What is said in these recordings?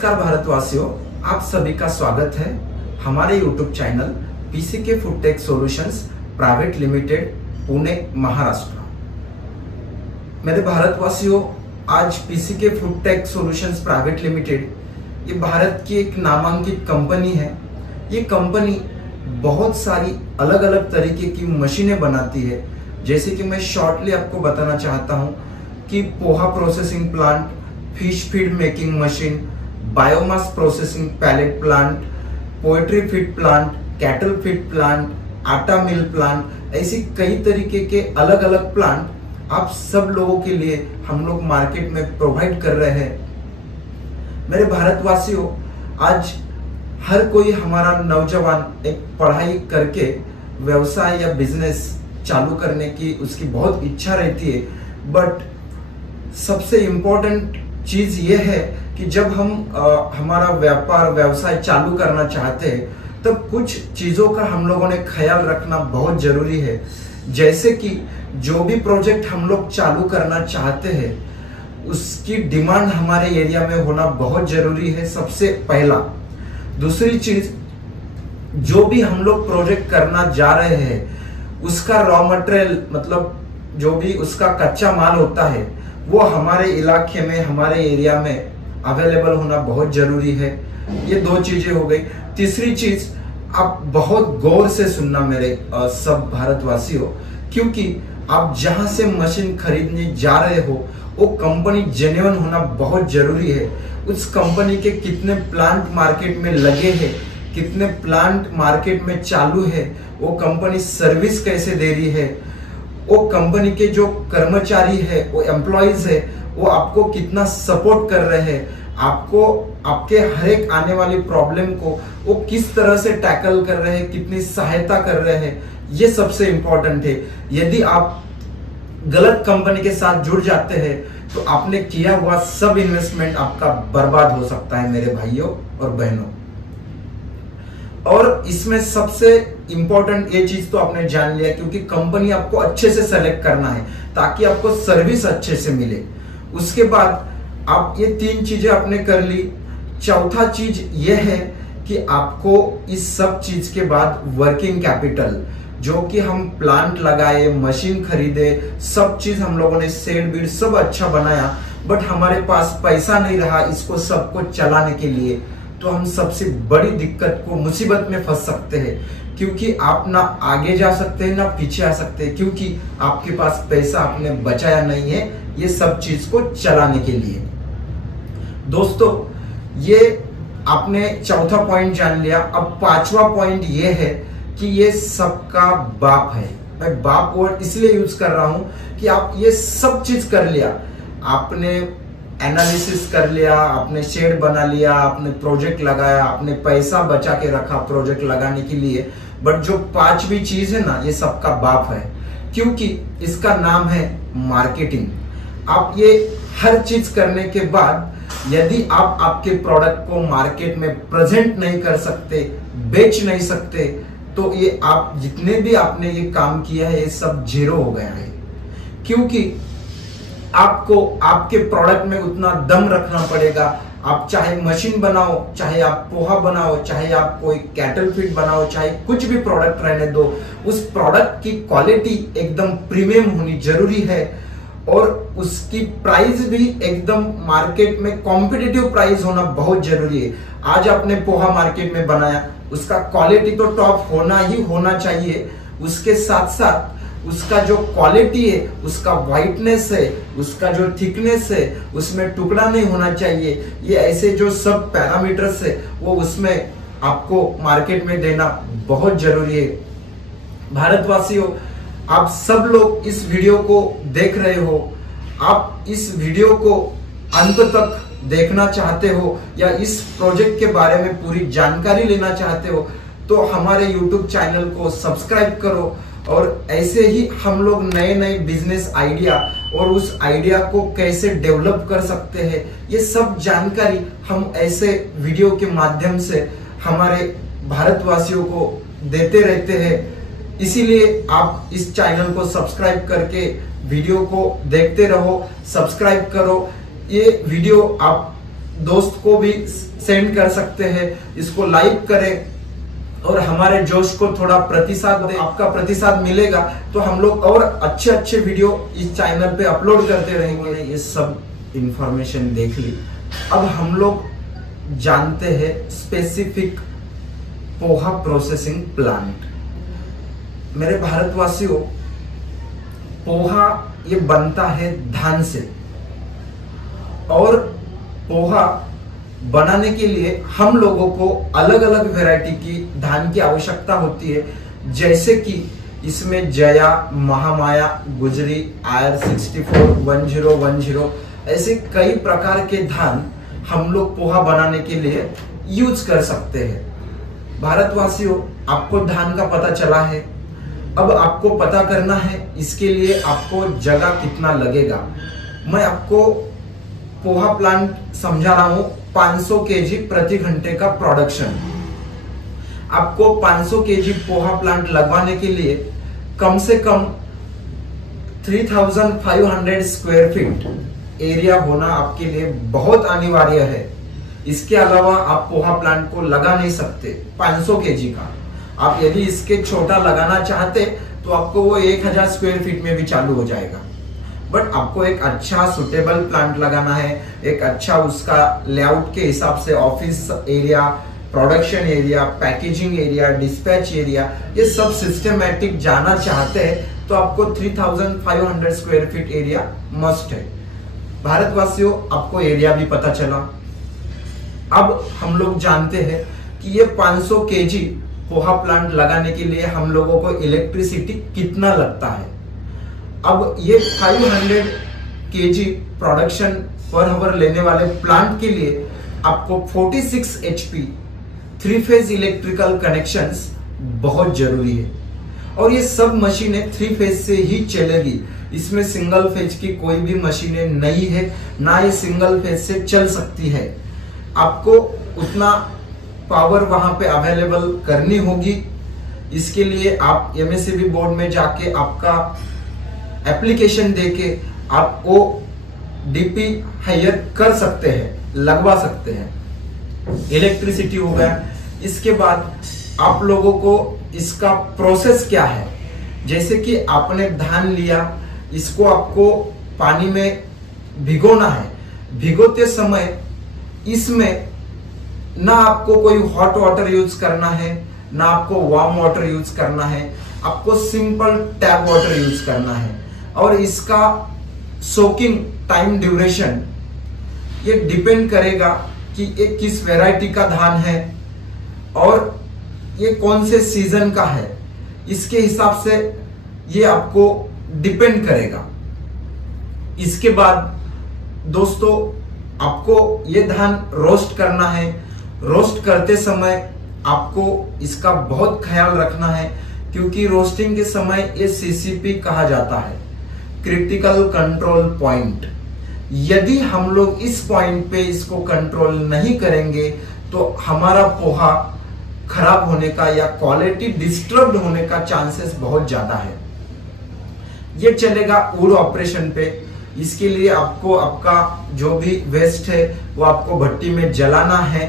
नमस्कार भारतवासियों, आप सभी का स्वागत है हमारे YouTube channel PCK food tech solutions private limited, Pune, Maharashtra. मेरे भारतवासियों, आज PCK food tech solutions private limited ये भारत की एक नामांकित कंपनी है। ये कंपनी बहुत सारी अलग अलग तरीके की मशीनें बनाती है। जैसे कि मैं शॉर्टली आपको बताना चाहता हूँ कि poha processing plant, fish feed making machine, biomass processing pellet plant, poultry feed plant, cattle feed plant, atta mill plant, ऐसी कई तरीके के अलग अलग प्लांट आप सब लोगों के लिए हम लोग मार्केट में प्रोवाइड कर रहे हैं। मेरे भारतवासियों, आज हर कोई हमारा नौजवान एक पढ़ाई करके व्यवसाय या बिजनेस चालू करने की उसकी बहुत इच्छा रहती है। बट सबसे इम्पोर्टेंट चीज ये है कि जब हम हमारा व्यापार व्यवसाय चालू करना चाहते हैं तब कुछ चीजों का हम लोगों ने ख्याल रखना बहुत जरूरी है। जैसे कि जो भी प्रोजेक्ट हम लोग चालू करना चाहते हैं उसकी डिमांड हमारे एरिया में होना बहुत जरूरी है, सबसे पहला। दूसरी चीज, जो भी हम लोग प्रोजेक्ट करना जा रहे हैं उसका रॉ मटेरियल, मतलब जो भी उसका कच्चा माल होता है वो हमारे इलाके में, हमारे एरिया में अवेलेबल होना बहुत जरूरी है। ये दो चीजें हो गई। तीसरी चीज, आप बहुत गौर से सुनना मेरे सब भारतवासियों, क्योंकि आप जहां से मशीन खरीदने जा रहे हो वो कंपनी जेन्युइन होना बहुत जरूरी है। उस कंपनी के कितने प्लांट मार्केट में लगे हैं, कितने प्लांट मार्केट में चालू है, वो कंपनी सर्विस कैसे दे रही है, वो कंपनी के जो कर्मचारी है, वो एम्प्लॉइज है, वो आपको कितना सपोर्ट कर रहे हैं, आपको आपके हर एक आने वाली प्रॉब्लम को वो किस तरह से टैकल कर रहे हैं, कितनी सहायता कर रहे हैं, ये सबसे इंपॉर्टेंट है। यदि आप गलत कंपनी के साथ जुड़ जाते हैं तो आपने किया हुआ सब इन्वेस्टमेंट आपका बर्बाद हो सकता है मेरे भाइयों और बहनों। और इसमें सबसे इंपॉर्टेंट ये चीज तो आपने जान लिया, क्योंकि कंपनी आपको अच्छे से सेलेक्ट करना है ताकि आपको सर्विस अच्छे से मिले। उसके बाद आप ये तीन चीजें आपने कर ली। चौथा चीज ये है कि आपको इस सब चीज के बाद वर्किंग कैपिटल, जो कि हम प्लांट लगाए, मशीन खरीदे, सब चीज हम लोगों ने सेट बीट सब अच्छा बनाया, बट हमारे पास पैसा नहीं रहा इसको सबको चलाने के लिए, तो हम सबसे बड़ी दिक्कत को, मुसीबत में फंस सकते हैं। क्योंकि आप ना आगे जा सकते हैं ना पीछे आ सकते हैं, क्योंकि आपके पास पैसा आपने बचाया नहीं है ये सब चीज को चलाने के लिए। दोस्तों, ये आपने चौथा पॉइंट जान लिया। अब पांचवा पॉइंट ये है कि ये सबका बाप है। मैं बाप वर्ड इसलिए यूज कर रहा हूं कि आप ये सब चीज कर लिया, आपने एनालिसिस कर लिया, आपने शेड बना लिया, आपने प्रोजेक्ट लगाया, आपने पैसा बचा के रखा प्रोजेक्ट लगाने के लिए, बट जो पांचवी चीज है ना, ये सबका बाप है, क्योंकि इसका नाम है मार्केटिंग। आप ये हर चीज करने के बाद यदि आप आपके प्रोडक्ट को मार्केट में प्रेजेंट नहीं कर सकते, बेच नहीं सकते, तो ये आप जितने भी आपने ये काम किया है ये सब जीरो हो गया है। क्योंकि आपको आपके प्रोडक्ट में उतना दम रखना पड़ेगा। आप चाहे मशीन बनाओ, चाहे आप पोहा बनाओ, चाहे आप कोई कैटल फीड बनाओ, चाहे कुछ भी प्रोडक्ट रहने दो, उस प्रोडक्ट की क्वालिटी एकदम प्रीमियम होनी जरूरी है और उसकी प्राइस भी एकदम मार्केट में कॉम्पिटिटिव प्राइस होना बहुत जरूरी है। आज आपने पोहा मार्केट में बनाया, उसका क्वालिटी तो टॉप होना ही होना चाहिए। उसके साथ साथ उसका जो क्वालिटी है, उसका व्हाइटनेस है, उसका जो थिकनेस है, उसमें टुकड़ा नहीं होना चाहिए। ये ऐसे जो सब पैरामीटर्स है वो उसमें आपको मार्केट में देना बहुत जरूरी है। भारतवासियों, आप सब लोग इस वीडियो को देख रहे हो, आप इस वीडियो को अंत तक देखना चाहते हो या इस प्रोजेक्ट के बारे में पूरी जानकारी लेना चाहते हो, तो हमारे YouTube चैनल को सब्सक्राइब करो। और ऐसे ही हम लोग नए नए बिजनेस आइडिया और उस आइडिया को कैसे डेवलप कर सकते हैं, ये सब जानकारी हम ऐसे वीडियो के माध्यम से हमारे भारतवासियों को देते रहते हैं। इसीलिए आप इस चैनल को सब्सक्राइब करके वीडियो को देखते रहो, सब्सक्राइब करो। ये वीडियो आप दोस्त को भी सेंड कर सकते हैं, इसको लाइक करें और हमारे जोश को थोड़ा प्रतिसाद दें। आपका प्रतिसाद मिलेगा तो हम लोग और अच्छे अच्छे वीडियो इस चैनल पे अपलोड करते रहेंगे। ये सब इंफॉर्मेशन देख ली, अब हम लोग जानते हैं स्पेसिफिक पोहा प्रोसेसिंग प्लांट। मेरे भारतवासियों, पोहा ये बनता है धान से, और पोहा बनाने के लिए हम लोगों को अलग अलग वैरायटी की धान की आवश्यकता होती है, जैसे कि इसमें जया, महामाया, गुजरी, आयर 64, 1010 ऐसे कई प्रकार के धान हम लोग पोहा बनाने के लिए यूज कर सकते हैं। भारतवासियों, आपको धान का पता चला है, अब आपको पता करना है इसके लिए आपको जगह कितना लगेगा। मैं आपको पोहा प्लांट समझा रहा हूं। 500 केजी प्रति घंटे का प्रोडक्शन। आपको 500 केजी पोहा प्लांट लगवाने के लिए कम से कम 3500 स्क्वायर फीट एरिया होना आपके लिए बहुत अनिवार्य है। इसके अलावा आप पोहा प्लांट को लगा नहीं सकते 500 केजी का। आप यदि इसके छोटा लगाना चाहते तो आपको वो 1000 स्क्वायर फीट में भी चालू हो जाएगा। बट आपको एक अच्छा सुटेबल प्लांट लगाना है, एक अच्छा उसका लेआउट के हिसाब से office area, production area, packaging area, dispatch area, ये सब सिस्टमैटिक जाना चाहते हैं तो आपको 3500 स्क्वायर फीट एरिया मस्ट है। भारतवासियों, आपको एरिया भी पता चला। अब हम लोग जानते हैं कि ये 500 केजी पोहा प्लांट लगाने के लिए हम लोगों को इलेक्ट्रिसिटी कितना लगता है। अब ये 500 केजी प्रोडक्शन पर आवर लेने वाले प्लांट के लिए आपको 46 HP 3 फेज इलेक्ट्रिकल कनेक्शंस बहुत जरूरी है, और ये सब मशीनें 3 फेज से ही चलेगी। इसमें सिंगल फेज की कोई भी मशीनें नहीं है, ना ये सिंगल फेज से चल सकती है। आपको उतना पावर वहां पे अवेलेबल करनी होगी। इसके लिए आप MSCB बोर्ड में जाके आपका एप्लीकेशन देके आप वो DP हायर कर सकते हैं, लगवा सकते हैं। इलेक्ट्रिसिटी हो गया। इसके बाद आप लोगों को इसका प्रोसेस क्या है, जैसे कि आपने धान लिया, इसको आपको पानी में भिगोना है। भिगोते समय इसमें ना आपको कोई हॉट वाटर यूज करना है, ना आपको वार्म वाटर यूज करना है, आपको सिंपल टैप वाटर यूज करना है। और इसका सोकिंग टाइम ड्यूरेशन ये डिपेंड करेगा कि ये किस वैरायटी का धान है और ये कौन से सीजन का है, इसके हिसाब से ये आपको डिपेंड करेगा। इसके बाद दोस्तों, आपको ये धान रोस्ट करना है। रोस्ट करते समय आपको इसका बहुत ख्याल रखना है, क्योंकि रोस्टिंग के समय ये CCP कहा जाता है, क्रिटिकल कंट्रोल पॉइंट। यदि हम लोग इस पॉइंट पे इसको कंट्रोल नहीं करेंगे तो हमारा पोहा खराब होने का या क्वालिटी डिस्टर्ब होने का चांसेस बहुत ज्यादा है। ये चलेगा वुड ऑपरेशन पे। इसके लिए आपको आपका जो भी वेस्ट है वो आपको भट्टी में जलाना है।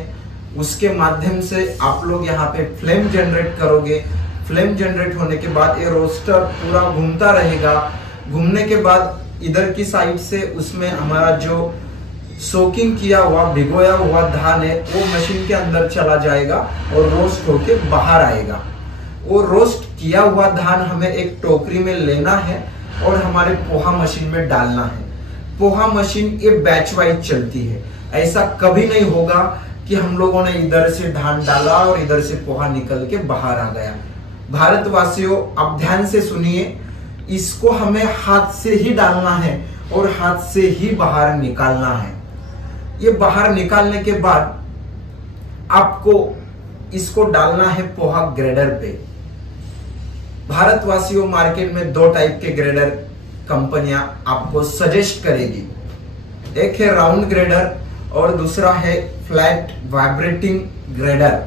उसके माध्यम से आप लोग यहाँ पे फ्लेम जनरेट करोगे। फ्लेम जनरेट होने के बाद ये रोस्टर पूरा घूमता रहेगा। घूमने के बाद इधर की साइड से उसमें हमारा जो सोकिंग किया हुआ भिगोया हुआ धान है वो मशीन के अंदर चला जाएगा और रोस्ट होके बाहर आएगा। वो रोस्ट किया हुआ धान हमें एक टोकरी में लेना है और हमारे पोहा मशीन में डालना है। पोहा मशीन ये बैच वाइज चलती है। ऐसा कभी नहीं होगा कि हम लोगों ने इधर से धान डाला और इधर से पोहा निकल के बाहर आ गया। भारतवासियों, आप ध्यान से सुनिए, इसको हमें हाथ से ही डालना है और हाथ से ही बाहर निकालना है। ये बाहर निकालने के बाद आपको इसको डालना है पोहा ग्रेडर पे। भारतवासियों, मार्केट में 2 टाइप के ग्रेडर कंपनियां आपको सजेस्ट करेगी। एक है राउंड ग्रेडर और दूसरा है फ्लैट वाइब्रेटिंग ग्रेडर।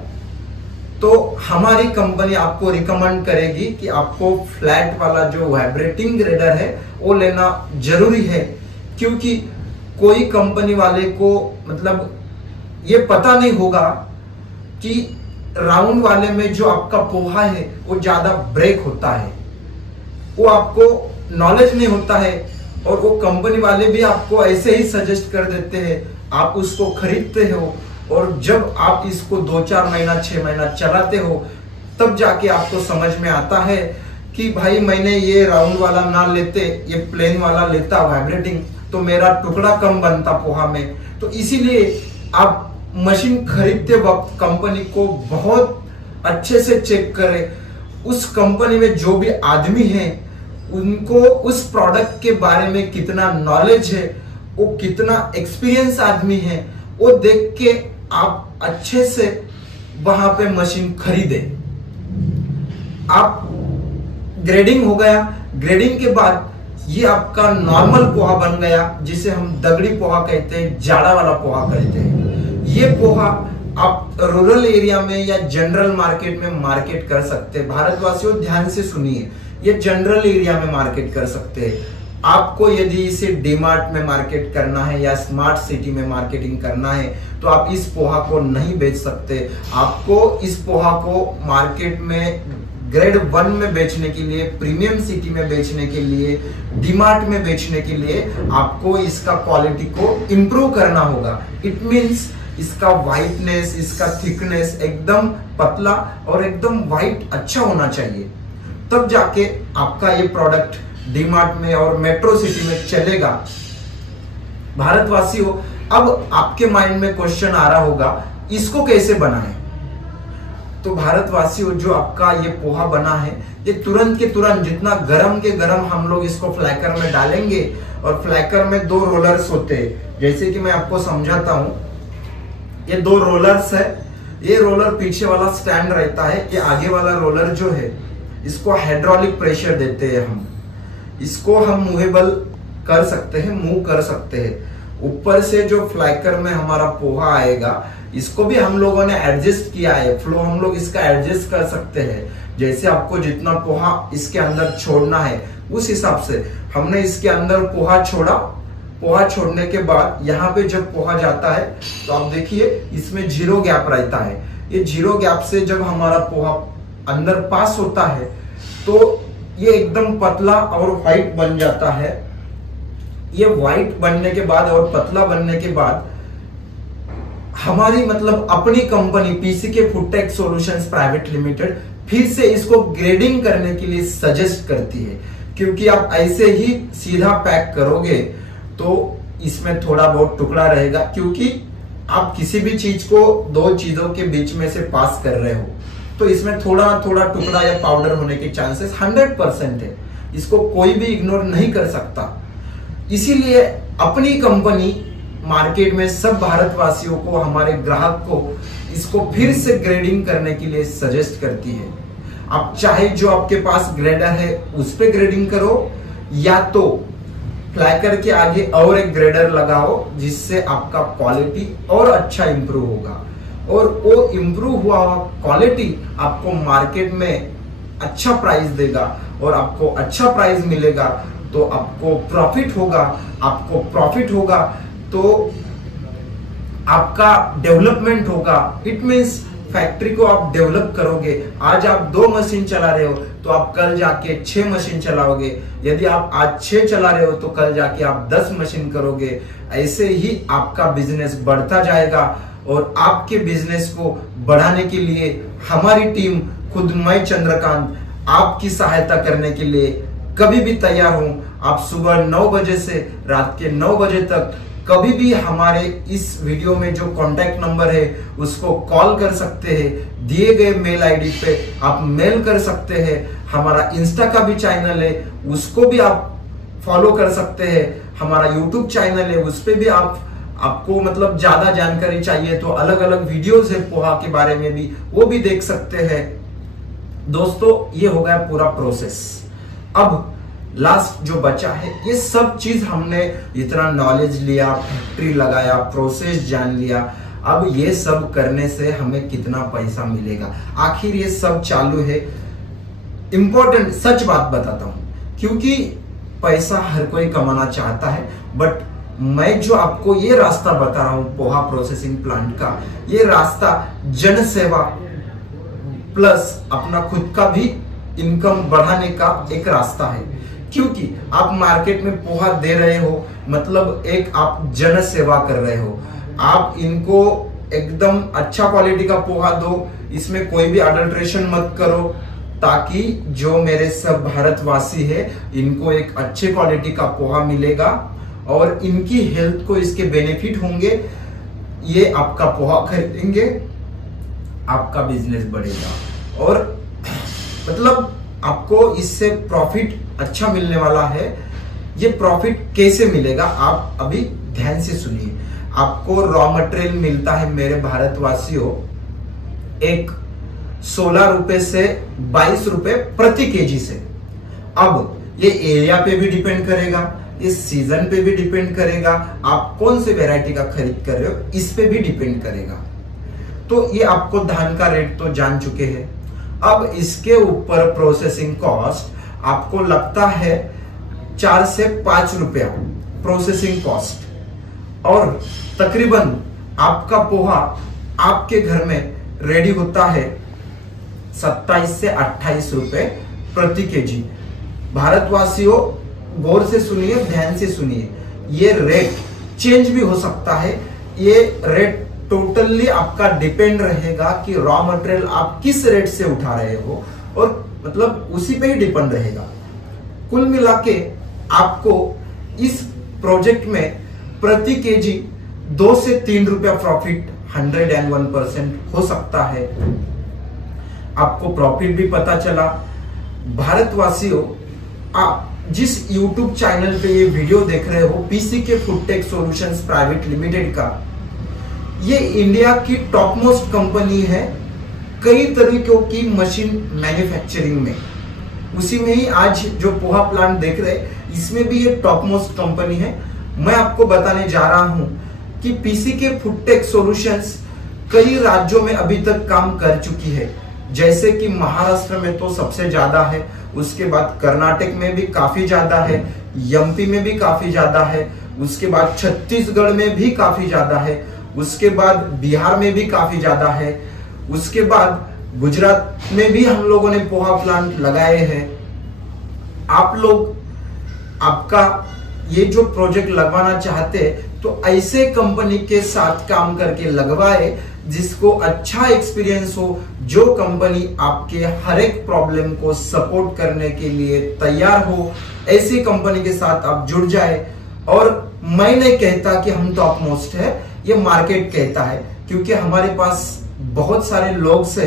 तो हमारी कंपनी आपको रिकमेंड करेगी कि आपको फ्लैट वाला जो वाइब्रेटिंग ग्रेडर है वो लेना जरूरी है, क्योंकि कोई कंपनी वाले को मतलब ये पता नहीं होगा कि राउंड वाले में जो आपका पोहा है वो ज्यादा ब्रेक होता है, वो आपको नॉलेज नहीं होता है, और वो कंपनी वाले भी आपको ऐसे ही सजेस्ट कर देते हैं, आप उसको खरीदते हो, और जब आप इसको 2-4 महीना 6 महीना चलाते हो तब जाके आपको समझ में आता है कि भाई मैंने ये राउंड वाला ना लेते, ये प्लेन वाला लेता वाइब्रेटिंग, तो मेरा टुकड़ा कम बनता पोहा में। तो इसीलिए आप मशीन खरीदते वक्त कंपनी को बहुत अच्छे से चेक करें, उस कंपनी में जो भी आदमी हैं उनको उस प्रोडक्ट के बारे में कितना नॉलेज है, वो कितना एक्सपीरियंस आदमी है, वो देख के आप अच्छे से वहां पे मशीन खरीदे। आप ग्रेडिंग हो गया, ग्रेडिंग के बाद ये आपका नॉर्मल पोहा बन गया, जिसे हम दगड़ी पोहा कहते हैं, जाड़ा वाला पोहा कहते हैं। ये पोहा आप रूरल एरिया में या जनरल मार्केट में मार्केट कर सकते हैं। भारतवासियों ध्यान से सुनिए, ये जनरल एरिया में मार्केट कर सकते हैं। आपको यदि इसे डीमार्ट में मार्केट करना है या स्मार्ट सिटी में मार्केटिंग करना है तो आप इस पोहा को नहीं बेच सकते। आपको इस पोहा को मार्केट में ग्रेड 1 में बेचने के लिए, प्रीमियम सिटी में बेचने के लिए, डीमार्ट में बेचने के लिए आपको इसका क्वालिटी को इंप्रूव करना होगा। इट मींस इसका व्हाइटनेस, इसका थिकनेस एकदम पतला और एकदम व्हाइट अच्छा होना चाहिए, तब जाके आपका ये प्रोडक्ट डीमार्ट में और मेट्रो सिटी में चलेगा। भारतवासियों, अब आपके माइंड में क्वेश्चन आ रहा होगा इसको कैसे बनाएं? तो भारतवासियों, जो आपका ये पोहा बना है, ये तुरंत के तुरंत, जितना गरम के गरम हम लोग इसको फ्लैकर में डालेंगे, और फ्लैकर में 2 रोलर्स होते हैं, जैसे कि मैं आपको समझाता हूं। ये 2 रोलर्स है, ये रोलर पीछे वाला स्टैंड रहता है, ये आगे वाला रोलर जो है इसको हाइड्रोलिक प्रेशर देते हैं हम। इसको हम मूवेबल कर सकते हैं, मूव कर सकते हैं। ऊपर से जो फ्लैकर में हमारा पोहा आएगा, इसको भी हम लोगों ने एडजस्ट किया है, फ्लो हम लोग इसका एडजस्ट कर सकते हैं। जैसे आपको जितना पोहा इसके अंदर छोड़ना है उस हिसाब से हमने इसके अंदर पोहा छोड़ा। पोहा छोड़ने के बाद यहाँ पे जब पोहा जाता है तो आप देखिए इसमें 0 गैप रहता है। ये 0 गैप से जब हमारा पोहा अंदर पास होता है तो ये एकदम पतला और व्हाइट बन जाता है। ये व्हाइट बनने के बाद और पतला बनने के बाद हमारी मतलब अपनी company PCK foodtech solutions private limited फिर से इसको ग्रेडिंग करने के लिए सजेस्ट करती है, क्योंकि आप ऐसे ही सीधा पैक करोगे तो इसमें थोड़ा बहुत टुकड़ा रहेगा, क्योंकि आप किसी भी चीज को 2 चीजों के बीच में से पास कर रहे हो तो इसमें थोड़ा थोड़ा टुकड़ा या पाउडर होने के चांसेस 100% है। इसको कोई भी इग्नोर नहीं कर सकता। इसीलिए अपनी कंपनी मार्केट में सब भारतवासियों को, हमारे ग्राहक को इसको फिर से ग्रेडिंग करने के लिए सजेस्ट करती है। आप चाहे जो आपके पास ग्रेडर है उस पे ग्रेडिंग करो, या तो फ्लैकर के आगे और एक ग्रेडर लगाओ, जिससे आपका क्वालिटी और अच्छा इंप्रूव होगा, और वो इंप्रूव हुआ क्वालिटी आपको मार्केट में अच्छा प्राइस देगा, और आपको अच्छा प्राइस मिलेगा तो आपको प्रॉफिट होगा। आपको प्रॉफिट होगा तो आपका डेवलपमेंट होगा। इट मींस फैक्ट्री को आप डेवलप करोगे। आज आप 2 मशीन चला रहे हो तो आप कल जाके 6 मशीन चलाओगे। यदि आप आज 6 चला रहे हो तो कल जाके आप 10 मशीन करोगे। ऐसे ही आपका बिजनेस बढ़ता जाएगा, और आपके बिजनेस को बढ़ाने के लिए हमारी टीम, खुद मैं चंद्रकांत, आपकी सहायता करने के लिए कभी भी तैयार हूं। आप सुबह 9 बजे से रात के 9 बजे तक कभी भी हमारे इस वीडियो में जो कॉन्टैक्ट नंबर है उसको कॉल कर सकते हैं। दिए गए मेल आईडी पे आप मेल कर सकते हैं। हमारा इंस्टा का भी चैनल है, उसको भी आप फॉलो कर सकते हैं। हमारा यूट्यूब चैनल है, उस पे भी आपको मतलब ज्यादा जानकारी चाहिए तो अलग अलग वीडियोस है पोहा के बारे में भी, वो भी देख सकते हैं। दोस्तों, ये हो गया पूरा प्रोसेस। अब लास्ट जो बचा है, ये सब चीज हमने इतना नॉलेज लिया, फैक्ट्री लगाया, प्रोसेस जान लिया। अब ये सब करने से हमें कितना पैसा मिलेगा, आखिर ये सब चालू है। इंपॉर्टेंट सच बात बताता हूं, क्योंकि पैसा हर कोई कमाना चाहता है, बट मैं जो आपको ये रास्ता बता रहा हूं पोहा प्रोसेसिंग प्लांट का, ये रास्ता जन सेवा प्लस अपना खुद का भी इनकम बढ़ाने का एक रास्ता है। क्योंकि आप मार्केट में पोहा दे रहे हो मतलब एक आप जन सेवा कर रहे हो। आप इनको एकदम अच्छा क्वालिटी का पोहा दो, इसमें कोई भी अडल्ट्रेशन मत करो, ताकि जो मेरे सब भारतवासी है इनको एक अच्छे क्वालिटी का पोहा मिलेगा और इनकी हेल्थ को इसके बेनिफिट होंगे। ये आपका पोहा खरीदेंगे, आपका बिजनेस बढ़ेगा और मतलब आपको इससे प्रॉफिट अच्छा मिलने वाला है। ये प्रॉफिट कैसे मिलेगा आप अभी ध्यान से सुनिए। आपको रॉ मटेरियल मिलता है मेरे भारतवासियों एक 16 रुपए से 22 रुपए प्रति केजी से। अब ये एरिया पे भी डिपेंड करेगा, इस सीजन पे भी डिपेंड करेगा, आप कौन से वैरायटी का खरीद कर रहे हो इस पे भी डिपेंड करेगा। तो ये आपको धान का रेट तो जान चुके हैं। अब इसके ऊपर प्रोसेसिंग कॉस्ट आपको लगता है 4 से 5 रुपया प्रोसेसिंग कॉस्ट, और तकरीबन आपका पोहा आपके घर में रेडी होता है 27 से 28 रुपए प्रति केजी। भारतवासियों गौर से सुनिए, ध्यान से सुनिए, ये रेट चेंज भी हो सकता है। ये रेट टोटली आपका डिपेंड रहेगा कि रॉ मटेरियल आप किस रेट से उठा रहे हो, और मतलब उसी पे ही डिपेंड रहेगा। कुल मिला के आपको इस प्रोजेक्ट में प्रति केजी 2 से 3 रुपया प्रॉफिट 101% हो सकता है। आपको प्रॉफिट भी पता चला। भारतवासियों, आप जिस YouTube चैनल पे ये वीडियो देख रहे हो PCK foodtech solutions private limited का, ये इंडिया की टॉप मोस्ट कंपनी है कई तरीकों की मशीन मैन्युफैक्चरिंग में। उसी में ही आज जो पोहा प्लांट देख रहे हैं इसमें भी ये टॉप मोस्ट कंपनी है। मैं आपको बताने जा रहा हूं कि पीसीके फूडटेक सॉल्यूशंस कई राज्यों में अभी तक काम कर चुकी है। जैसे कि महाराष्ट्र में तो सबसे ज्यादा है, उसके बाद कर्नाटक में भी काफी ज्यादा है, एमपी में भी काफी ज्यादा है, उसके बाद छत्तीसगढ़ में भी काफी ज्यादा है, उसके बाद बिहार में भी काफी ज्यादा है, उसके बाद गुजरात में भी हम लोगों ने पोहा प्लांट लगाए हैं। आप लोग आपका ये जो प्रोजेक्ट लगवाना चाहते हैं तो ऐसे कंपनी के साथ काम करके लगवाए जिसको अच्छा एक्सपीरियंस हो, जो कंपनी आपके हर एक प्रॉब्लम को सपोर्ट करने के लिए तैयार हो। ऐसी कंपनी के साथ आप जुड़ जाए। और मैं नहीं कहता कि हम टॉप मोस्ट है, ये मार्केट कहता है, क्योंकि हमारे पास बहुत सारे लोग से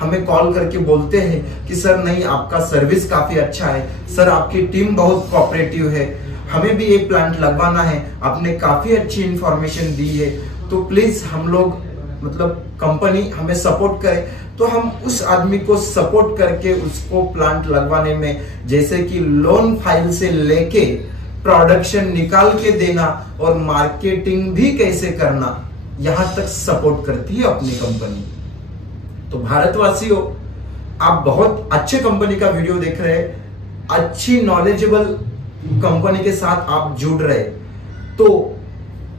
हमें कॉल करके बोलते हैं कि सर नहीं, आपका सर्विस काफी अच्छा है, सर आपकी टीम बहुत कोऑपरेटिव है, हमें भी एक प्लांट लगवाना है, आपने काफी अच्छी इंफॉर्मेशन दी है, तो प्लीज हम लोग मतलब कंपनी हमें सपोर्ट करे। तो हम उस आदमी को सपोर्ट करके उसको प्लांट लगवाने में, जैसे कि लोन फाइल से लेके प्रोडक्शन निकाल के देना और मार्केटिंग भी कैसे करना, यहां तक सपोर्ट करती है अपनी कंपनी। तो भारतवासियों, आप बहुत अच्छे कंपनी का वीडियो देख रहे हैं, अच्छी नॉलेजेबल कंपनी के साथ आप जुड़ रहे, तो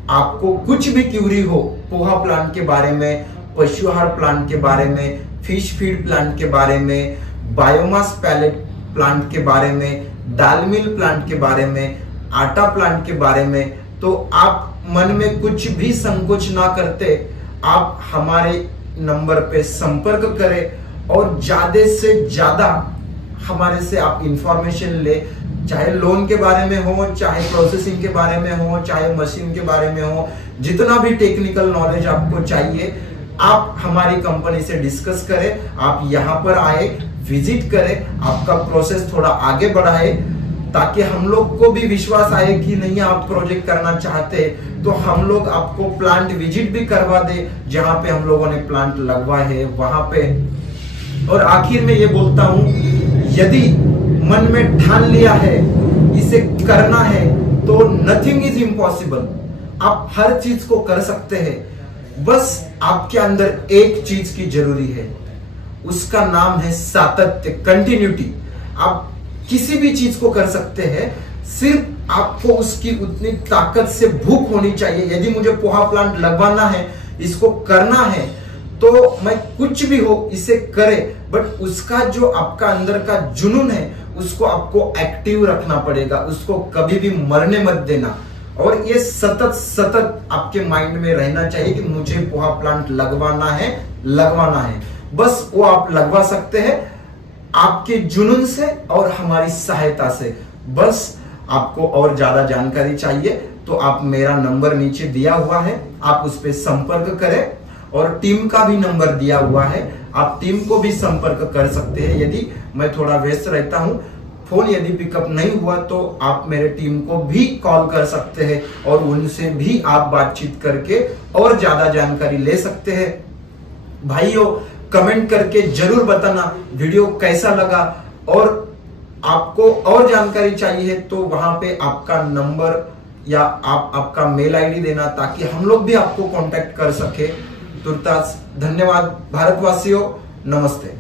आपको कुछ भी क्यूरी हो पोहा प्लांट के बारे में, पशु आहार प्लांट के बारे में, फिश फीड प्लांट के बारे में, बायोमास पैलेट प्लांट के बारे में, दाल मिल प्लांट के बारे में, आटा प्लांट के बारे में, तो आप मन में कुछ भी संकोच ना करते आप हमारे नंबर पे संपर्क करें और ज्यादा से ज्यादा हमारे से आप इंफॉर्मेशन ले, चाहे लोन के बारे में हो, चाहे प्रोसेसिंग के बारे में हो, चाहे मशीन के बारे में हो, जितना भी टेक्निकल नॉलेज आपको चाहिए आप हमारी कंपनी से डिस्कस करें। आप यहाँ पर आए, विजिट करें, आपका प्रोसेस थोड़ा आगे बढ़ाए, ताकि हम लोग को भी विश्वास आए कि नहीं आप प्रोजेक्ट करना चाहते तो हम लोग आपको प्लांट विजिट भी करवा दे जहां पे हम लोगों ने प्लांट लगवा है वहां पे। और आखिर में ये बोलता हूं, यदि मन में ठान लिया है इसे करना है तो नथिंग इज इम्पॉसिबल। आप हर चीज को कर सकते हैं, बस आपके अंदर एक चीज की जरूरी है, उसका नाम है सातत्य, कंटिन्यूटी। आप किसी भी चीज को कर सकते हैं, सिर्फ आपको उसकी उतनी ताकत से भूख होनी चाहिए। यदि मुझे पोहा प्लांट लगवाना है, इसको करना है, तो मैं कुछ भी हो इसे करे, बट उसका जो आपका अंदर का जुनून है उसको आपको एक्टिव रखना पड़ेगा, उसको कभी भी मरने मत देना। और ये सतत सतत आपके माइंड में रहना चाहिए कि मुझे पोहा प्लांट लगवाना है, लगवाना है। बस वो आप लगवा सकते हैं आपके जुनून से और हमारी सहायता से। बस आपको और ज्यादा जानकारी चाहिए तो आप मेरा नंबर नीचे दिया हुआ है, आप उस पर संपर्क करें, और टीम का भी नंबर दिया हुआ है, आप टीम को भी संपर्क कर सकते हैं। यदि मैं थोड़ा व्यस्त रहता हूं, फोन यदि पिकअप नहीं हुआ तो आप मेरे टीम को भी कॉल कर सकते हैं और उनसे भी आप बातचीत करके और ज्यादा जानकारी ले सकते हैं। भाइयों, कमेंट करके जरूर बताना वीडियो कैसा लगा, और आपको और जानकारी चाहिए तो वहां पे आपका नंबर या आपका मेल आईडी देना, ताकि हम लोग भी आपको कांटेक्ट कर सके। तुर्तास धन्यवाद भारतवासियों, नमस्ते।